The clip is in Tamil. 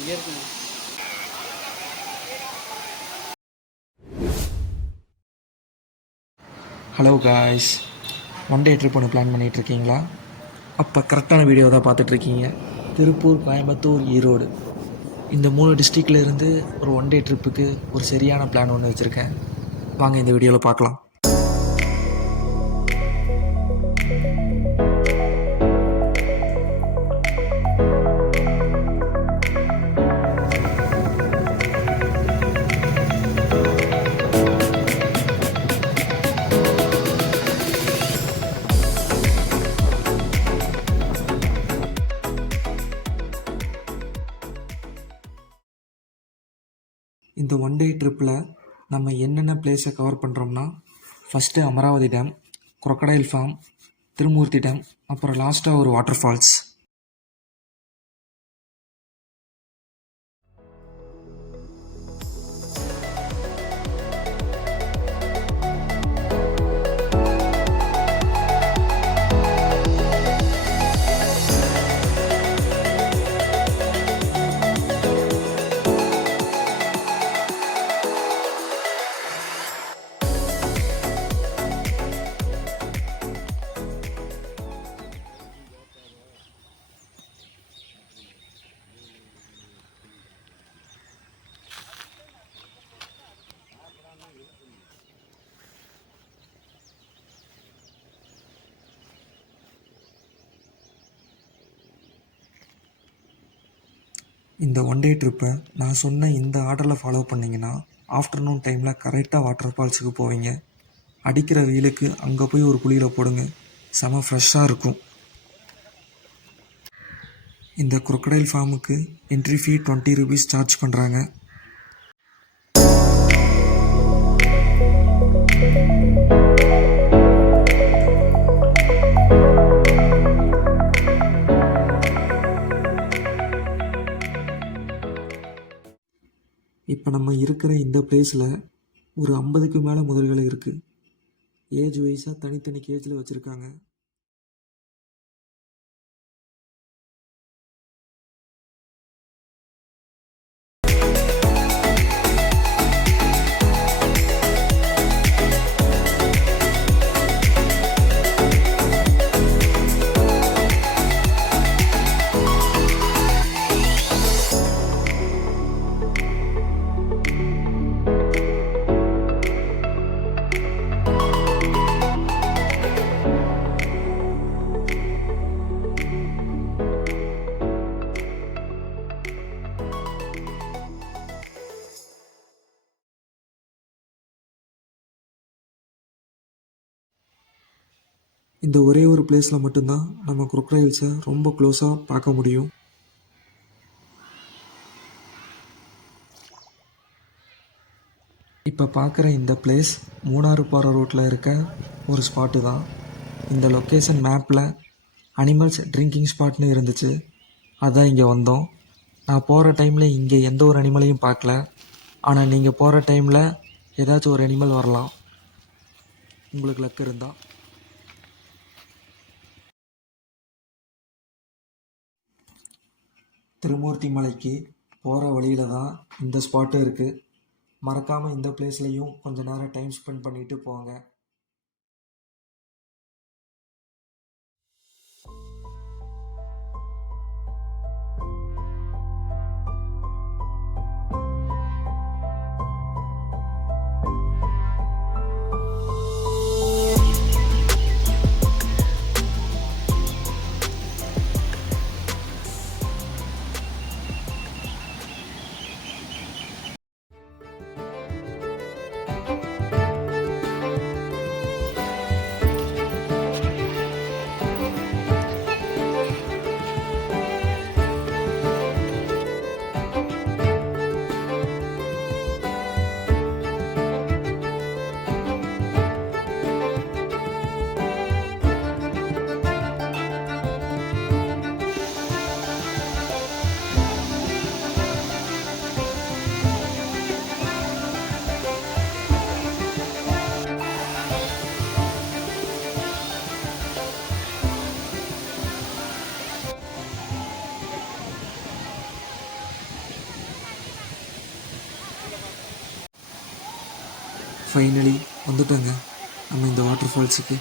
இங்கே இருக்குங்க. Hello guys, one day trip ஒன்று பிளான் பண்ணிகிட்ருக்கீங்களா? அப்போ கரெக்டான வீடியோ தான் பார்த்துட்ருக்கீங்க. திருப்பூர், கோயம்புத்தூர், ஈரோடு இந்த 3 டிஸ்ட்ரிக்டில் இருந்து ஒரு ஒன் டே ட்ரிப்புக்கு ஒரு சரியான பிளான் ஒன்று வச்சுருக்கேன். வாங்க இந்த வீடியோவில் பார்க்கலாம். இந்த ஒன் டே ட்ரிப்பில் நம்ம என்னென்ன பிளேஸை கவர் பண்ணுறோம்னா, first Amaravathi dam, crocodile farm, Thirumoorthy dam, அப்புறம் லாஸ்ட்டாக ஒரு வாட்டர் ஃபால்ஸ். இந்த ஒன் டே ட்ரிப்பை நான் சொன்ன இந்த ஆர்டரில் ஃபாலோ பண்ணிங்கன்னா ஆஃப்டர்நூன் டைமில் கரெக்டாக வாட்டர் ஃபால்ஸுக்கு போவீங்க. அடிக்கிற வெயிலுக்கு அங்கே போய் ஒரு குளியில் போடுங்க, செம ஃப்ரெஷ்ஷாக இருக்கும். இந்த குரொக்கடைல் ஃபார்முக்கு என்ட்ரி ஃபீ 20 ரூபீஸ் சார்ஜ் பண்ணுறாங்க. இப்போ நம்ம இருக்கிற இந்த பிளேஸில் ஒரு 50க்கு மேலே முதல்கள் இருக்குது. ஏஜ் வைஸாக தனித்தனி கேஜில் வச்சுருக்காங்க. இந்த ஒரே ஒரு பிளேஸில் மட்டும்தான் நம்ம குரொக்கடைல்ஸை ரொம்ப க்ளோஸாக பார்க்க முடியும். இப்போ பார்க்குற இந்த பிளேஸ் மூணாறு போகிற ரோட்டில் இருக்க ஒரு ஸ்பாட்டு தான். இந்த லொக்கேஷன் மேப்பில் அனிமல்ஸ் ட்ரிங்கிங் ஸ்பாட்னு இருந்துச்சு, அதான் இங்கே வந்தோம். நான் போகிற டைமில் இங்கே எந்த ஒரு அனிமலையும் பார்க்கல. ஆனால் நீங்கள் போகிற டைமில் ஏதாச்சும் ஒரு அனிமல் வரலாம், உங்களுக்கு லக்கு இருந்தால். திருமூர்த்தி மலைக்கு போகிற வழியில் தான் இந்த ஸ்பாட்டும் இருக்குது. மறக்காமல் இந்த பிளேஸ்லையும் கொஞ்சம் நேரம் டைம் ஸ்பெண்ட் பண்ணிவிட்டு போங்க. ஃபைனலி வந்துட்டோங்க நம்ம இந்த வாட்டர் ஃபால்ஸுக்கு.